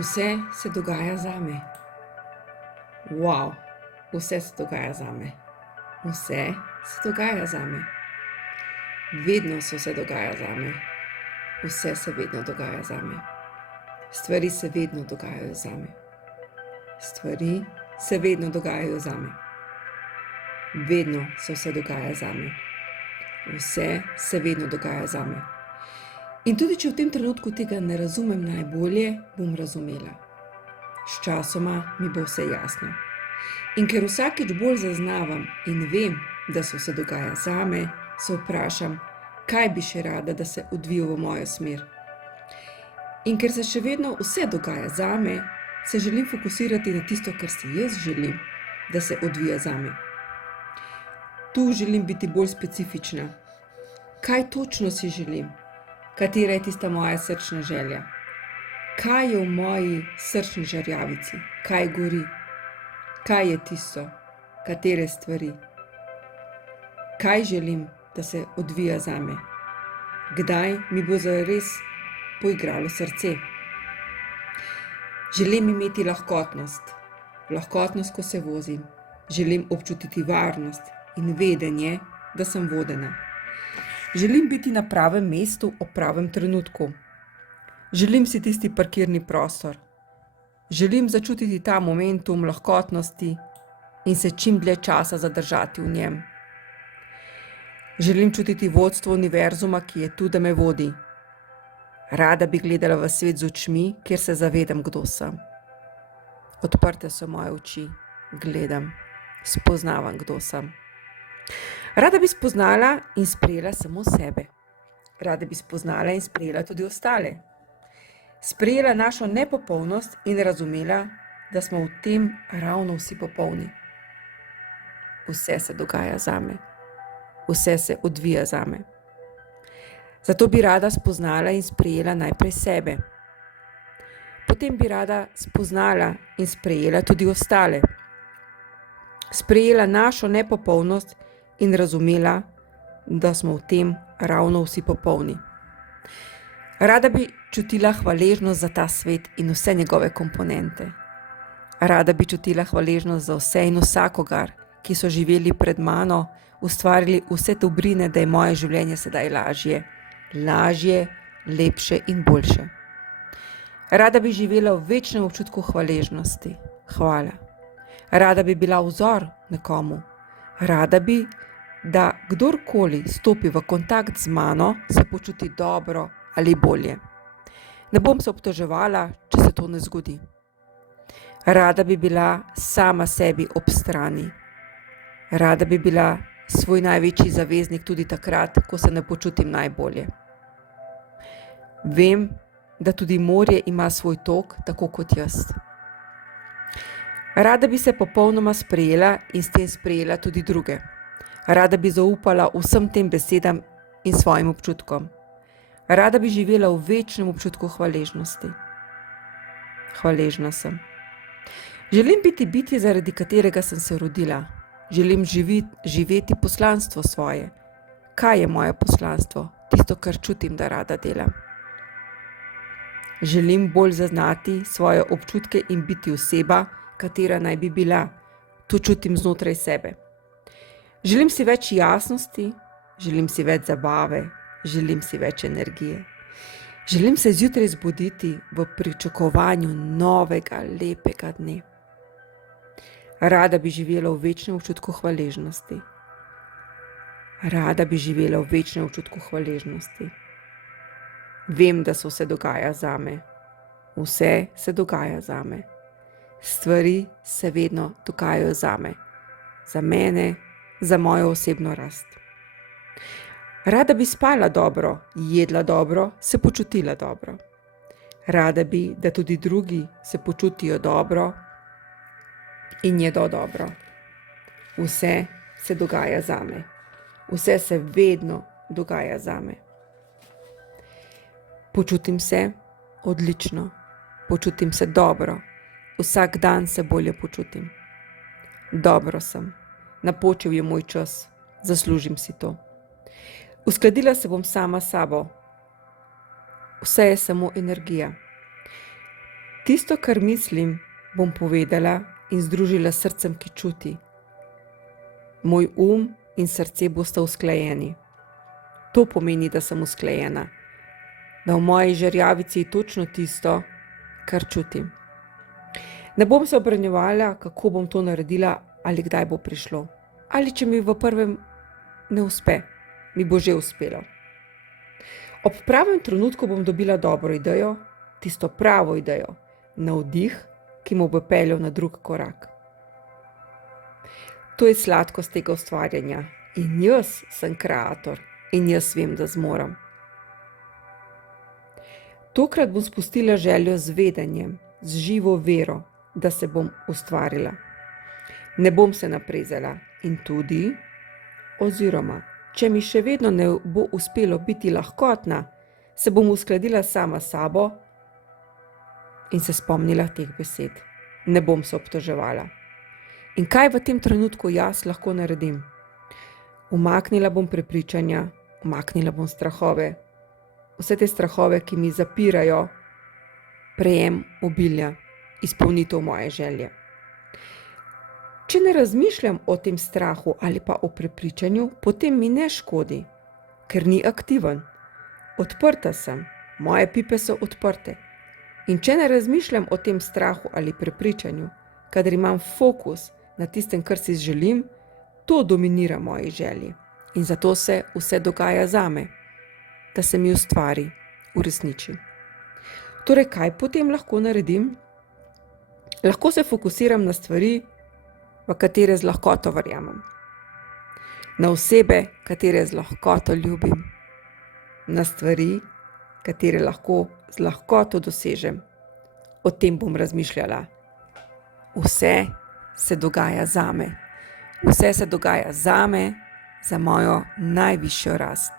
Vse se dogaja zame. Wow, vse se dogaja zame. Vse se dogaja zame. Vedno se dogaja zame. Vse se vedno dogaja zame. Stvari se vedno dogajajo zame. Stvari se vedno dogajajo zame. Vedno se dogaja zame. Vse se vedno dogaja zame. In tudi, če v tem trenutku tega ne razumem najbolje, bom razumela. Sčasoma mi bo vse jasno. In ker vsakič bolj zaznavam in vem, da se dogaja zame, se vprašam, kaj bi še rada, da se odvija v mojo smer. In ker se še vedno vse dogaja zame, se želim fokusirati na tisto, kar si jaz želim, da se odvija zame. Tu želim biti bolj specifična. Kaj točno si želim? Katera je tista moja srčna želja? Kaj je v moji srčni žarjavici? Kaj gori? Kaj je tisto? Katere stvari? Kaj želim, da se odvija zame? Kdaj mi bo zares poigralo srce? Želim imeti lahkotnost. Lahkotnost, ko se vozim. Želim občutiti varnost in vedenje, da sem vodena. Želim biti na pravem mestu ob pravem trenutku. Želim si tisti parkirni prostor. Želim začutiti ta momentum lahkotnosti in se čim dlje časa zadržati v njem. Želim čutiti vodstvo univerzuma, ki je tu, da me vodi. Rada bi gledala v svet z očmi, kjer se zavedam, kdo sem. Odprte so moje oči, gledam, spoznavam, kdo sem. Rada bi spoznala in sprejela samo sebe. Rada bi spoznala in sprejela tudi ostale. Sprejela našo nepopolnost in razumela, da smo v tem ravno vsi popolni. Vse se dogaja zame. Vse se odvija zame. Zato bi rada spoznala in sprejela najprej sebe. Potem bi rada spoznala in sprejela tudi ostale. Sprejela našo nepopolnost in razumela, da smo v tem ravno vsi popolni. Rada bi čutila hvaležnost za ta svet in vse njegove komponente. Rada bi čutila hvaležnost za vse in vsakogar, ki so živeli pred mano, ustvarili vse dobrine, da je moje življenje sedaj lažje, lepše in boljše. Rada bi živela v večnem občutku hvaležnosti. Hvala. Rada bi bila vzor nekomu. Rada bi, da kdorkoli stopi v kontakt z mano, se počuti dobro ali bolje. Ne bom se obtoževala, če se to ne zgodi. Rada bi bila sama sebi ob strani. Rada bi bila svoj največji zaveznik tudi takrat, ko se ne počutim najbolje. Vem, da tudi morje ima svoj tok, tako kot jaz. Rada bi se popolnoma sprejela in s tem sprejela tudi druge. Rada bi zaupala vsem tem besedam in svojim občutkom. Rada bi živela v večnem občutku hvaležnosti. Hvaležna sem. Želim biti bitje, zaradi katerega sem se rodila. Želim živeti poslanstvo svoje. Kaj je moje poslanstvo? Tisto, kar čutim, da rada delam. Želim bolj zaznati svoje občutke in biti oseba, katera naj bi bila. To čutim znotraj sebe. Želim si več jasnosti, želim si več zabave, želim si več energije. Želim se zjutraj zbuditi v pričakovanju novega, lepega dne. Rada bi živela v večnem občutku hvaležnosti. Rada bi živela v večnem občutku hvaležnosti. Vem, da se dogaja zame. Vse se dogaja zame. Stvari se vedno dogajajo zame. Za mene, za mojo osebno rast. Rada bi spala dobro, jedla dobro, se počutila dobro. Rada bi, da tudi drugi se počutijo dobro in jedo dobro. Vse se dogaja zame. Vse se vedno dogaja zame. Počutim se odlično. Počutim se dobro. Vsak dan se bolje počutim. Dobro sem. Napočil je moj čas. Zaslužim si to. Uskladila se bom sama s sabo. Vse je samo energija. Tisto, kar mislim, bom povedala in združila s srcem, ki čuti. Moj in srce bosta usklajeni. To pomeni, da sem usklajena. Da v moji žerjavici je točno tisto, kar čutim. Ne bom se obranjevala, kako bom to naredila ali kdaj bo prišlo. Ali če mi v prvem ne uspe, mi bo že uspelo. Ob pravem trenutku bom dobila dobro idejo, tisto pravo idejo, navdih, ki mu bo peljal na drug korak. To je sladkost tega ustvarjanja in jaz sem kreator in jaz vem, da zmorem. Tokrat bom spustila željo z vedenjem, z živo vero, da se bom ustvarila. Ne bom se naprezala in tudi, oziroma, če mi še vedno ne bo uspelo biti lahkotna, se bom uskladila sama s sabo in se spomnila teh besed. Ne bom se obtoževala. In kaj v tem trenutku jaz lahko naredim? Umaknila bom prepričanja, umaknila bom strahove. Vse te strahove, ki mi zapirajo prejem obilja, izpolnitev moje želje. Če ne razmišljam o tem strahu ali pa o prepričanju, potem mi ne škodi, ker ni aktiven. Odprta sem, moje pipe so odprte. In če ne razmišljam o tem strahu ali prepričanju, kadar imam fokus na tistem, kar si želim, to dominira moji želji. In zato se vse dogaja zame, da se mi ustvari, uresniči. Torej, kaj potem lahko naredim? Lahko se fokusiram na stvari, v katere z lahkoto verjamem. Na osebe, katere z lahkoto ljubim. Na stvari, katere lahko z lahkoto dosežem. O tem bom razmišljala. Vse se dogaja zame. Vse se dogaja zame, za mojo najvišjo rast.